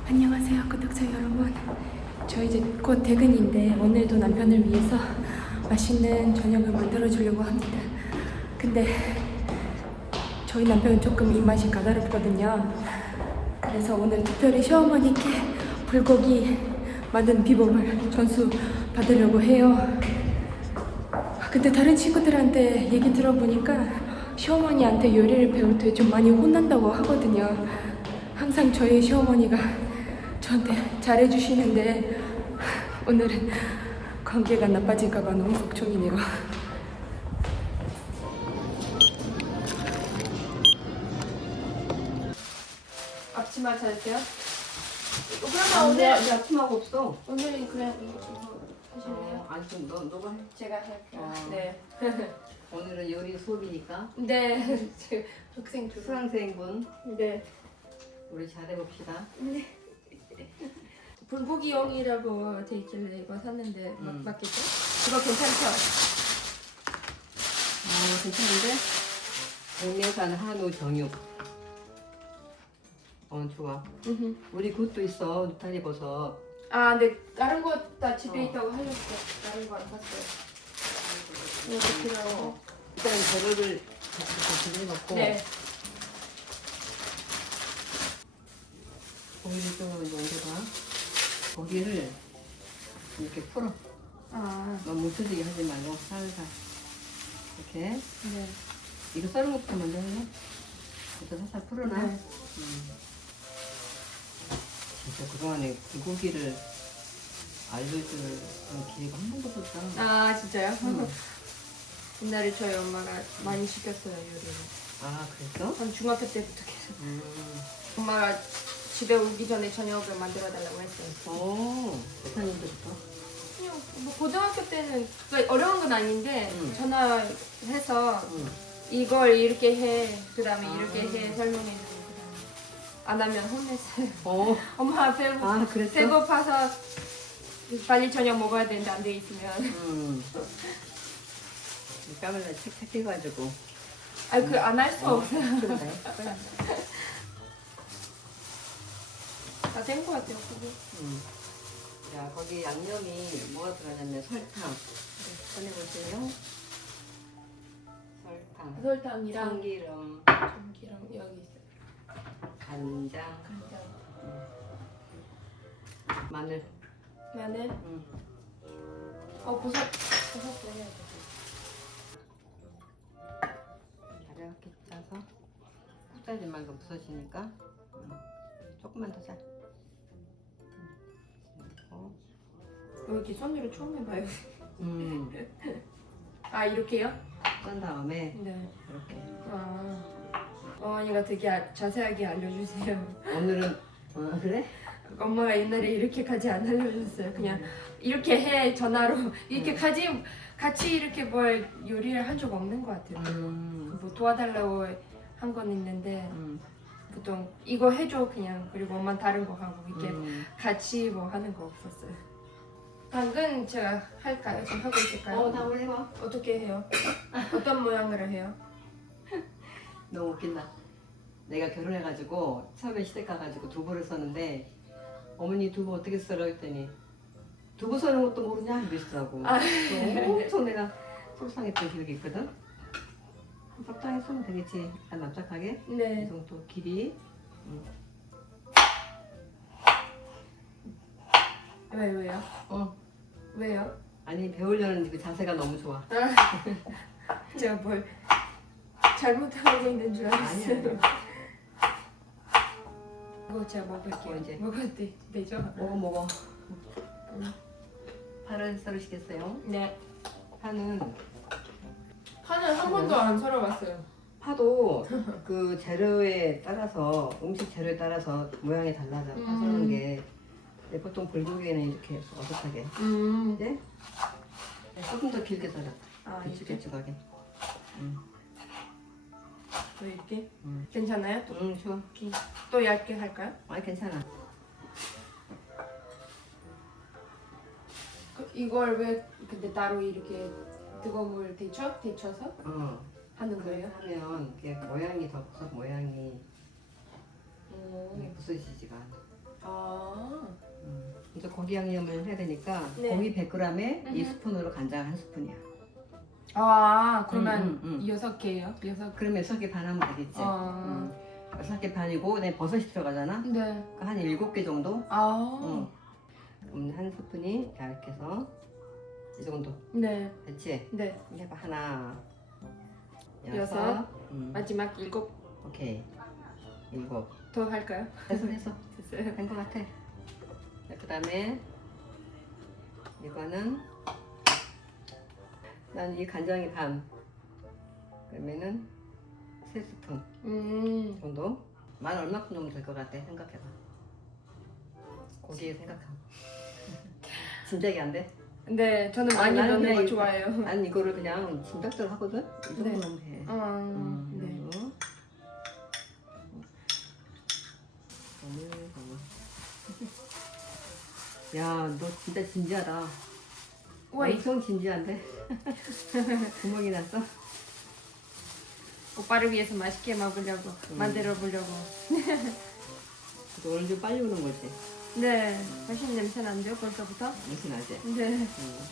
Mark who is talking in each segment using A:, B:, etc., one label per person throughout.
A: 안녕하세요, 구독자 여러분. 저 이제 곧 퇴근인데 오늘도 남편을 위해서 맛있는 저녁을 만들어 주려고 합니다. 근데 저희 남편은 조금 입맛이 까다롭거든요. 그래서 오늘 특별히 시어머니께 불고기 만든 비법을 전수 받으려고 해요. 근데 다른 친구들한테 얘기 들어보니까 시어머니한테 요리를 배울 때 좀 많이 혼난다고 하거든요. 항상 저희 시어머니가 저한테 잘해주시는데 오늘은 관계가 나빠질까봐 너무 걱정이네요. 앞치마 찾으세요? 그러면 오늘
B: 앞치마가 없어.
A: 오늘은 그냥 이거 하실래요?
B: 아니 좀 너가 해.
A: 제가 할게요.
B: 어.
A: 네.
B: 오늘은 요리 수업이니까
A: 네. 학생 두 분.
B: 수강생분
A: 네.
B: 우리 잘해봅시다.
A: 불고기용이라고 돼 있길래 이거 샀는데 맞겠죠? 이거 괜찮죠?
B: 괜찮은데? 국내산 한우 정육. 좋아. 우리 굿도 있어. 느타리 버섯.
A: 아, 네. 다른 거 다 집에
B: 어.
A: 있다고 하셨어요. 다른 거 안 샀어요. 이거 필요하고.
B: 일단 재료를 같이 넣고
A: 네.
B: 고기를 좀 옮겨봐. 고기를 이렇게 풀어.
A: 아,
B: 너무 뭉쳐지게 하지 말고 살살 이렇게.
A: 네.
B: 이거 썰은 것부터 먼저 할래? 일단 살살 풀어놔.
A: 네.
B: 진짜 그동안에 불고기를 알려줄 기회가 한 번도 없었다.
A: 아, 진짜요? 옛날에 저희 엄마가 많이 시켰어요, 요리를.
B: 아, 그랬어?
A: 한 중학교 때부터 계속.
B: 음.
A: 엄마가 집에 오기 전에 저녁을 만들어 달라고 했어요.
B: 오, 몇 학년 때부터?
A: 그냥 뭐 고등학교 때는 그러니까 어려운 건 아닌데 전화해서 이걸 이렇게 해, 그 다음에 이렇게 해 설명해주고 안 하면 혼냈어요.
B: 오.
A: 엄마
B: 그랬어?
A: 배고파서 빨리 저녁 먹어야 되는데 안 돼 있으면.
B: 까mer라 책책해가지고.
A: 그 안 할 수 없어요.
B: 그래.
A: 다 된 거 같아요, 그거.
B: 자, 거기 양념이 뭐가 들어가냐면 설탕. 꺼내보세요. 설탕.
A: 설탕이랑
B: 참기름.
A: 참기름 여기 있어요.
B: 간장.
A: 간장,
B: 마늘.
A: 마늘. 버섯도 해야 돼.
B: 이렇게 짜서 푹 짜지 말고 부서지니까 조금만 더 짜.
A: 이렇게 손으로 처음 해봐요.
B: 음.
A: 아, 이렇게요?
B: 짠 다음에
A: 네.
B: 이렇게.
A: 어머니가 되게 자세하게 알려주세요.
B: 오늘은 그래?
A: 엄마가 옛날에 이렇게까지 안 알려줬어요. 그냥 이렇게 해 전화로 같이 이렇게 뭘 요리를 한 적 없는 것 같아요. 뭐 도와달라고 한 건 있는데 보통 이거 해줘 그냥 그리고 엄마 다른 거 하고 이렇게 같이 뭐 하는 거 없었어요. 당근 제가 할까요? 지금 하고 있을까요?
B: 한번 해봐.
A: 어떻게 해요? 어떤 모양으로 해요?
B: 너무 웃긴다. 내가 결혼해가지고 처음에 시댁 가가지고 두부를 썼는데 어머니 두부 어떻게 썰어 했더니 두부 써는 것도 모르냐 이러시더라고. 엄청 내가 속상했던 기억이 있거든. 적당히 쏘면 되겠지. 약간 납작하게.
A: 네.
B: 이 정도 길이.
A: 왜요? 왜요?
B: 아니 배우려는 그 자세가 너무 좋아.
A: 제가 뭘 잘못하고 있는 줄 알았어요.
B: 아니야.
A: 이거 제가 먹을게요.
B: 이제.
A: 먹어도 되죠?
B: 먹어. 파를 썰으시겠어요?
A: 네.
B: 파는
A: 파는 한 번도 안 썰어봤어요.
B: 파도 그 재료에 따라서 음식 재료에 따라서 모양이 달라져. 파 썰는 게. 근데 보통 불고기는 이렇게 어슷하게. 이제 조금 더 길게 썰어. 길쭉길쭉하게.
A: 또 이렇게? 괜찮아요?
B: 좋아.
A: 또 얇게 할까요?
B: 아니 괜찮아.
A: 이걸 왜 근데 따로 이렇게 뜨거운 물 데쳐서 하는 거예요?
B: 하면 이게 모양이 더 버섯 모양이 부서지지가 않아.
A: 아.
B: 이제 고기 양념을 해야 되니까
A: 네.
B: 고기 100g에 이 스푼으로 간장 1스푼이야.
A: 아, 그러면
B: 응.
A: 6개예요? 6.
B: 그러면 6개 반 하면 되겠지.
A: 아.
B: 6개 반이고 내 버섯이 들어가잖아.
A: 네.
B: 그러니까 한 7개 정도.
A: 아.
B: 그럼 한 스푼이 이렇게 해서 이 정도.
A: 네.
B: 됐지?
A: 네.
B: 해봐. 하나,
A: 여섯.
B: 음.
A: 마지막 7.
B: 오케이. 7.
A: 더 할까요?
B: 됐어.
A: 됐어요.
B: 된 것 같아. 그 다음에 이거는 난 이 간장이 반. 그러면은 3스푼 정도. 만 얼마큼 정도 될 것 같아? 생각해봐. 고기 생각하고. 진작이 안 돼?
A: 네, 저는
B: 아니,
A: 많이
B: 나는
A: 넣는
B: 그냥
A: 거
B: 이거-
A: 좋아해요.
B: 난 이거를 그냥 짐작대로 하거든? 이 정도
A: 네.
B: 넣으면 돼.
A: 네.
B: 야, 너 진짜 진지하다.
A: 왜?
B: 엄청 진지한데? 구멍이 났어?
A: 오빠를 위해서 맛있게 먹으려고 만들어 보려고.
B: 그래서 오늘 좀 빨리 오는 거지.
A: 네, 맛있는 냄새 난대요 벌써부터.
B: 무슨 나지?
A: 네.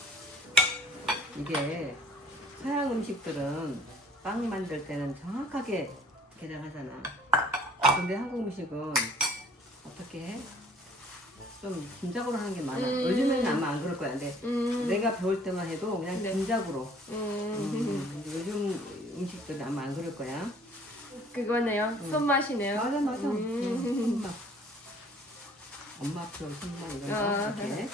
B: 이게 서양 음식들은 빵 만들 때는 정확하게 계량하잖아. 근데 한국 음식은 어떻게 해? 좀 짐작으로 하는 게 많아. 요즘에는 아마 안 그럴 거야. 근데 내가 배울 때만 해도 그냥
A: 네.
B: 짐작으로. 근데 요즘 음식들은 아마 안 그럴 거야.
A: 그거네요. 손맛이네요.
B: 맞아. 손맛. 엄마 앞으로 손맛 이런 거
A: 아.
B: 이렇게.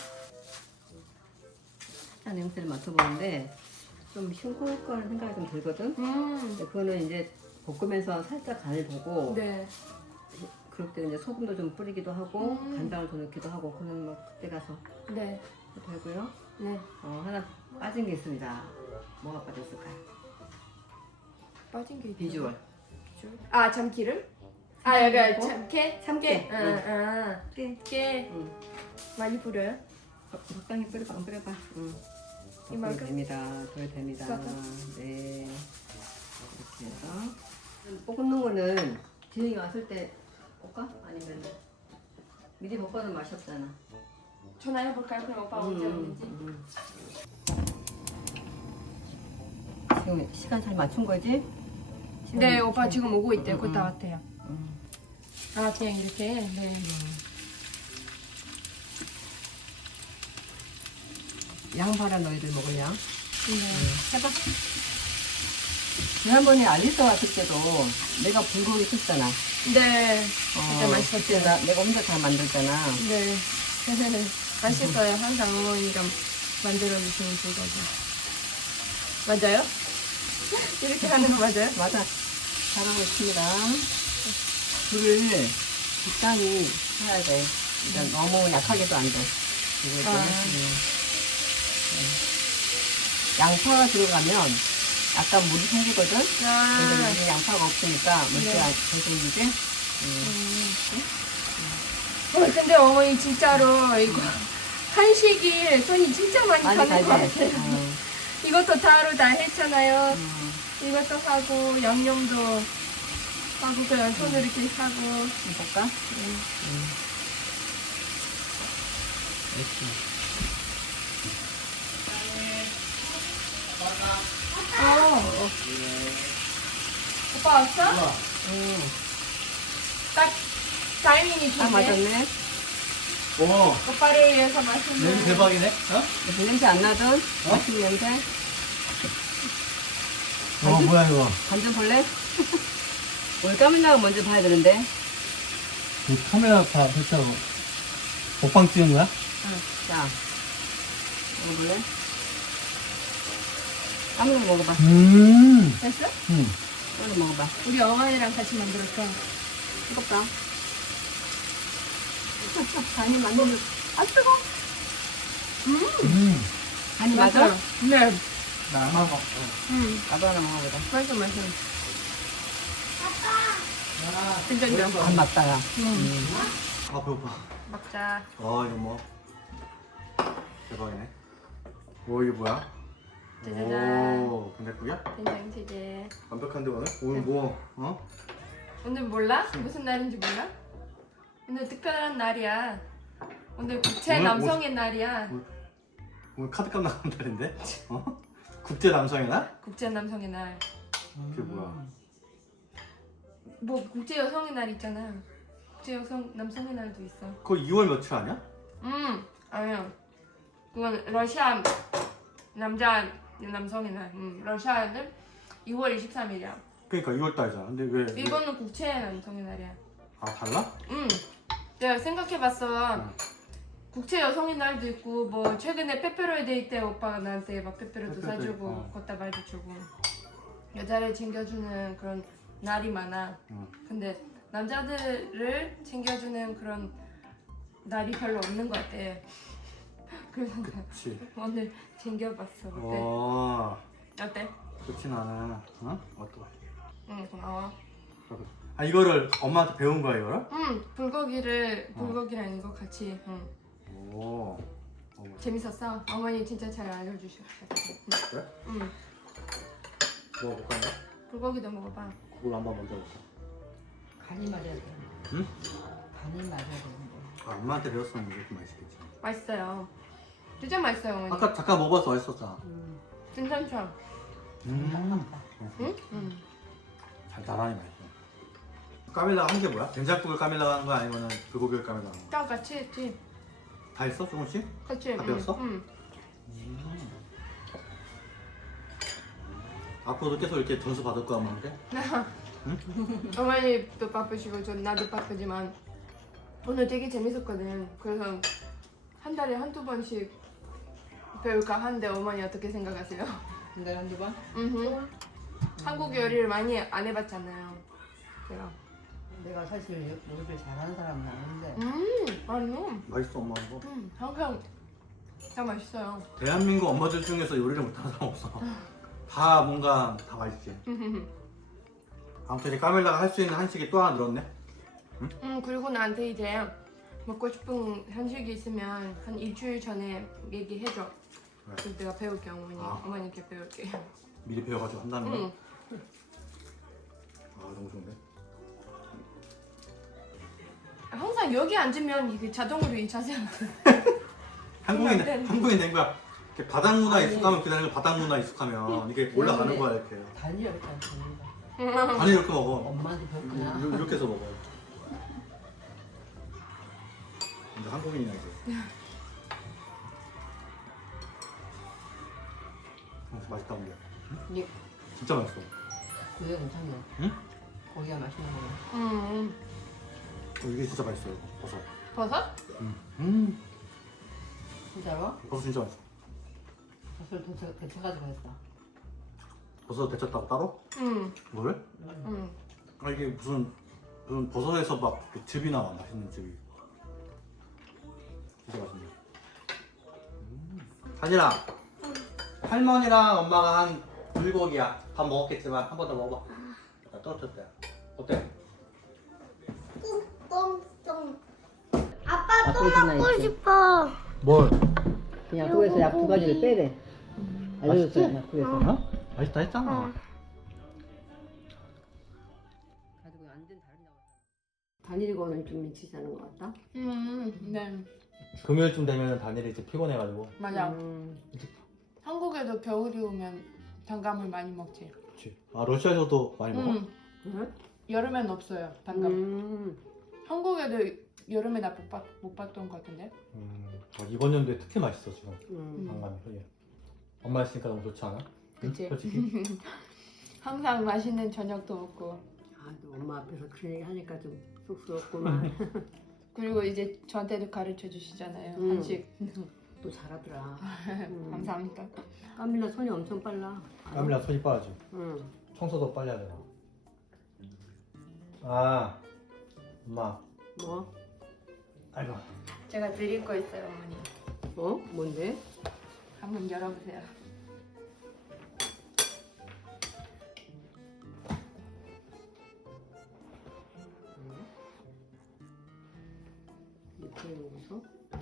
B: 한 냄새를 맡아보는데 좀 싱거울 생각이 좀 들거든. 근데 그거는 이제 볶으면서 살짝 간을 보고
A: 네.
B: 그럴 때 이제 소금도 좀 뿌리기도 하고
A: 음.
B: 간장을 더 넣기도 하고 그는 뭐 그때 가서
A: 네.
B: 되고요.
A: 네.
B: 하나 빠진 게 있습니다. 뭐가 빠졌을까요?
A: 빠진 게 있죠.
B: 비주얼.
A: 아, 참기름? 아, 약간 참깨?
B: 참깨.
A: 깨.
B: 응.
A: 많이 뿌려요?
B: 적당히 뿌려봐. 안 뿌려봐. 응.
A: 이만큼?
B: 됩니다. 더 됩니다.
A: 섞어?
B: 네. 이렇게 해서 볶는 거는 지능이 왔을 때 볶아? 아니면 미리 볶아는 맛이 없잖아.
A: 전화해볼까요? 그럼 오빠 언제 오는지?
B: 지금 시간 잘 맞춘 거지?
A: 네, 오빠 지금 오고 있대요. 곧 다 왔대요.
B: 음.
A: 아, 그냥 이렇게? 네.
B: 양파랑 너희들 먹을 양.
A: 네.
B: 해봐. 지난번에 알리스 왔을 때도 내가 불고기 했잖아.
A: 네. 진짜 맛있었어요.
B: 그때 내가 혼자 다 만들잖아.
A: 네. 맛있어요. 항상 어머니가 만들어주시는 불고기. 맞아요? 이렇게 하는 거 맞아요?
B: 맞아. 잘하고 있습니다. 불을 적당히 해야 돼. 그러니까 너무 약하게도 안 돼. 이것도.
A: 아.
B: 양파가 들어가면 약간 물이 생기거든?
A: 아.
B: 근데 이제 양파가 없으니까 물이
A: 네.
B: 안 생기지?
A: 근데 어머니 진짜로 이거 한식이 손이 진짜 많이
B: 많이
A: 가는 것
B: 가지?
A: 같아요. 이것도 따로 다 했잖아요. 이것도 하고 양념도 하고 그냥 손으로 이렇게 하고.
B: 볼까? 이렇게.
A: 오빠 왔어? 딱 타이밍이
B: 딱
A: 좋네.
B: 맞았네.
C: 오,
A: 오빠를 위해서 맛있는.
C: 냄새 대박이네. 어?
B: 무슨 냄새 안 나던? 맛있는 냄새?
C: 뭐야 이거?
B: 간 좀 볼래? 오늘 까물라고 먼저 봐야 되는데.
C: 이 카메라 다 했다고. 먹방 찍은 거야?
B: 자, 먹어볼래? 까물라 먹어봐.
A: 됐어?
B: 까물라 먹어봐.
A: 우리 어머니랑 같이 만들었어.
B: 뜨겁다. 간이 맞는, 아, 뜨거! 간이 맞아?
A: 네.
C: 나만 먹어.
B: 나도 하나 먹어보자.
A: 맛있어, 맛있어. 괜찮죠?
B: 간 맞다, 야.
C: 아 배고파.
A: 먹자.
C: 아 이거 뭐 대박이네. 오 이게 뭐야?
A: 짜자잔.
C: 오 된장국이야?
A: 된장찌개.
C: 완벽한데 오늘? 오늘 뭐? 어?
A: 오늘 몰라? 무슨 날인지 몰라? 오늘 특별한 날이야. 오늘 국제
C: 오늘
A: 남성의 날이야.
C: 오늘 카드값 나가는 날인데? 어? 국제 남성의 날?
A: 국제 남성의 날.
C: 그게 뭐야?
A: 뭐 국제 여성의 날 있잖아. 국제 여성 남성의 날도 있어.
C: 그거 2월 며칠 아니야?
A: 아니야. 그건 러시아 남자 남성의 날. 러시아는 2월 23일이야.
C: 그러니까 2월 달이잖아. 근데 왜?
A: 일본은 국제 남성의 날이야.
C: 아 달라?
A: 내가 생각해봤어. 국제 여성의 날도 있고 뭐 최근에 페페로데이 때 오빠가 나한테 막 페페로도
C: 페페로데이,
A: 사주고 걷다발도 주고 여자를 챙겨주는 그런 날이 많아. 근데 남자들을 챙겨주는 그런 날이 별로 없는 것 같아. 그래서
C: 그치.
A: 오늘 챙겨봤어. 어때? 어때?
C: 그렇진 않아. 어? 어떠?
A: 응 고마워.
C: 아 이거를 엄마한테 배운 거야 이거를?
A: 불고기랑 이거 같이.
C: 오.
A: 재밌었어. 어머니 진짜 잘 알려주셨어.
C: 그래?
A: 응.
C: 먹어볼까?
A: 불고기도 먹어봐.
C: 그걸 한번 먼저 볼까?
B: 간이 맞아야 돼.
C: 응?
B: 간이 맞아야 되는데.
C: 아, 엄마한테 배웠으면 이렇게 맛있겠지.
A: 맛있어요. 진짜 맛있어요 어머니.
C: 아까 잠깐 먹어봐서 맛있었잖아.
A: 괜찮죠?
C: 응? 달달하니 맛있어. 까밀라가 한 게 뭐야? 된장국을 까밀라가 하는 거 아니면 불고기를 까밀라가 하는 거?
A: 다 같이 했지.
C: 다 했어? 조금씩?
A: 같이.
C: 다 배웠어?
A: 응.
C: 앞으로도 계속 이렇게 점수 받을 거야 엄마한테?
A: 어머니도 바쁘시고 나도 바쁘지만 오늘 되게 재밌었거든. 그래서 한 달에 한두 번씩 배울까 하는데 어머니 어떻게 생각하세요?
B: 한 달에 한두 번?
A: 한국 요리를 많이 안 해봤잖아요. 제가.
B: 내가 사실 요리를 잘하는 사람은 아닌데.
A: 아니요.
C: 맛있어 엄마 하는 거.
A: 항상 다 맛있어요.
C: 대한민국 엄마들 중에서 요리를 못하는 사람 없어. 다 뭔가 다 맛있지. 아무튼 이제 까밀라가 할 수 있는 한식이 또 하나 늘었네.
A: 그리고 나한테 이제 먹고 싶은 한식이 있으면 한 일주일 전에 얘기해줘.
C: 그래.
A: 그래서 내가 배울게 어머니.
C: 아.
A: 어머니께 배울게.
C: 미리 배워가지고 한다는 거.
A: 응.
C: 아 너무 좋은데.
A: 항상 여기 앉으면 이게 자동으로 이 자세가
C: 한국인
A: 안 돼.
C: 한국인 된 거야. 이렇게 바닥 문화 익숙하면 기다리고 바닥 문화 익숙하면 이게 올라가는 거야 이렇게.
B: 간이 이렇게 안 됩니다.
C: 아니 이렇게 먹어.
B: 엄마한테 배웠구나.
C: 이렇게 해서 먹어. 근데 한국인이야 이제. 맛있다 근데.
B: 이게
C: 진짜 맛있어.
B: 고기가 괜찮네.
C: 응?
B: 고기가 맛있는 거네.
C: 이게 진짜 맛있어요. 버섯.
A: 버섯?
B: 진짜로?
C: 버섯 진짜 맛있어.
B: 젖을 데쳐가지고 했어.
C: 버섯 데쳤다고 따로?
A: 응.
C: 이거를? 아 이게 무슨 버섯에서 막 이렇게 즙이 나와 맛있는 즙이. 진짜 맛있네. 산이랑 할머니랑 엄마가 한 불고기야. 밥 먹었겠지만 한 번 더 먹어봐. 나 떨어졌다. 어때?
D: 똥똥. 아빠 또
B: 앞으로
D: 먹고
B: 있지.
D: 싶어.
C: 뭘?
B: 그냥 그거에서 약 두 가지를 빼래. 알려줬어요, 약국에서.
C: 어? 맛있다 했잖아.
B: 가지고 완전 다르다고. 단일고는 좀 일찍 자는 것 같다.
A: 네.
C: 금요일쯤 되면 단일이 이제 피곤해가지고.
A: 맞아. 한국에도 겨울이 오면 단감을 많이 먹지.
C: 그렇지. 아 러시아에서도 많이 먹어?
B: 응?
A: 여름엔 없어요 단감. 한국에도 여름에 나 못 봤던 것 같은데.
C: 아, 이번 연도에 특히 맛있어 지금.
B: 음.
C: 단감이 그게. 엄마 있으니까 너무 좋지 않아?
A: 그치.
C: 솔직히.
A: 항상 맛있는 저녁도 먹고.
B: 아, 또 엄마 앞에서 그런 얘기 하니까 좀 쑥스럽구만.
A: 그리고 이제 저한테도 가르쳐 주시잖아요 한식.
B: 또 잘하더라.
A: 감사합니다.
B: 까밀라 손이 엄청 빨라.
C: 까밀라 손이 빠르지.
B: 응.
C: 청소도 빨리 하잖아. 아, 엄마.
B: 뭐?
C: 아이고.
A: 제가 드릴 거 있어요 어머니.
B: 어? 뭔데?
A: 한번 열어보세요.
B: 이렇게 여기서?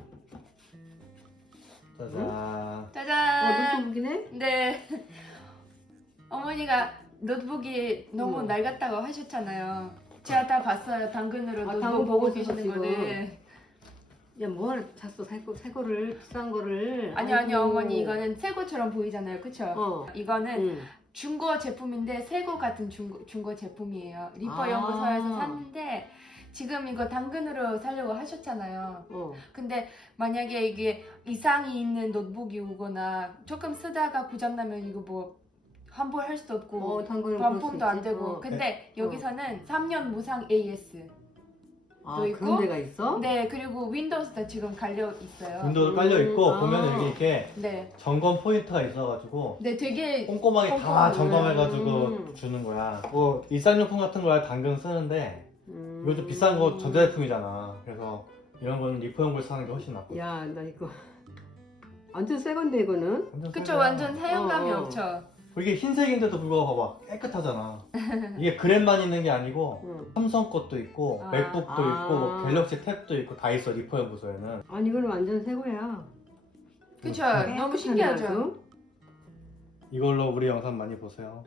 C: 짜잔.
A: 짜잔.
B: 노트북이네?
A: 네. 어머니가 노트북이 너무
B: 응.
A: 낡았다고 하셨잖아요. 제가 다 봤어요. 당근으로
B: 아,
A: 노트북
B: 당근
A: 보고
B: 보고
A: 계시는
B: 있었어,
A: 거는.
B: 야, 뭘 샀어? 새 거를 비싼 거를.
A: 아니요 아니요 어머니 이거는 새거처럼 보이잖아요, 그쵸?
B: 어.
A: 이거는
B: 응.
A: 중고 제품인데 새거 같은 중고 제품이에요. 리퍼
B: 아.
A: 연구소에서 샀는데 지금 이거 당근으로 사려고 하셨잖아요.
B: 어.
A: 근데 만약에 이게 이상이 있는 노트북이 오거나 조금 쓰다가 고장나면 이거 뭐 환불할 수도 없고
B: 당근은
A: 반품도 안 되고
B: 어.
A: 근데 여기서는 3년 무상 AS
B: 아,
A: 또 있고?
B: 그런 데가 있어?
A: 네 그리고 윈도우스도 지금 갈려 있어요.
C: 윈도우도 깔려 있고
B: 아.
C: 보면 여기 이렇게
A: 네.
C: 점검 포인트가 있어가지고
A: 네 되게
C: 꼼꼼하게 다
A: 꼼꼼하네.
C: 점검해가지고 주는 거야. 뭐 일상용품 같은 거야 당근 쓰는데 이거 좀 비싼 거 전자제품이잖아. 그래서 이런 거는 리포용을 사는 게 훨씬 낫고.
B: 야, 나 이거 완전 새 건데 이거는.
A: 그쵸 완전 사용감이
B: 어, 어.
A: 없죠.
C: 이게 흰색인데도 불구하고 봐봐 깨끗하잖아. 이게 그램만 있는 게 아니고
B: 응.
C: 삼성 것도 있고
A: 아.
C: 맥북도
B: 아.
C: 있고 뭐 갤럭시 탭도 있고 다 있어 리포 연구소에는.
B: 아니 이건 완전 새 거야.
A: 그쵸
B: 깨끗하네,
A: 너무 신기하죠.
B: 아주.
C: 이걸로 우리 영상 많이 보세요.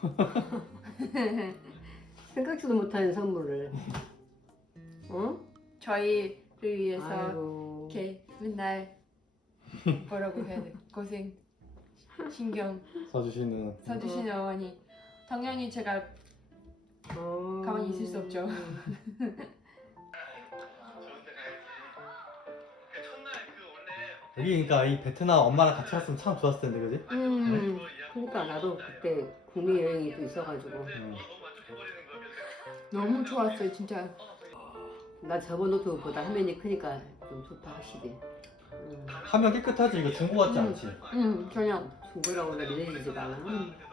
B: 생각지도 못하는 선물을. 어?
A: 저희를 위해서
B: 아이고.
A: 이렇게 맨날 뭐라고 해야 돼 고생 신경
C: 써주시는.
A: 써주시는 어머니 당연히 제가
B: 어.
A: 가만히 있을 수 없죠.
C: 여기 그러니까 이 베트남 엄마랑 같이 갔으면 참 좋았을 텐데 그지?
B: 그러니까 나도 그때 국내 여행이 또 있어가지고
A: 너무 좋았어요 진짜.
B: 나 저번 노트북보다 화면이 크니까 좀 좋다 확실히.
C: 화면 깨끗하지? 이거 중고 같지 않지?
A: 전혀.
B: 중고라고 나 믿어지지가 않아.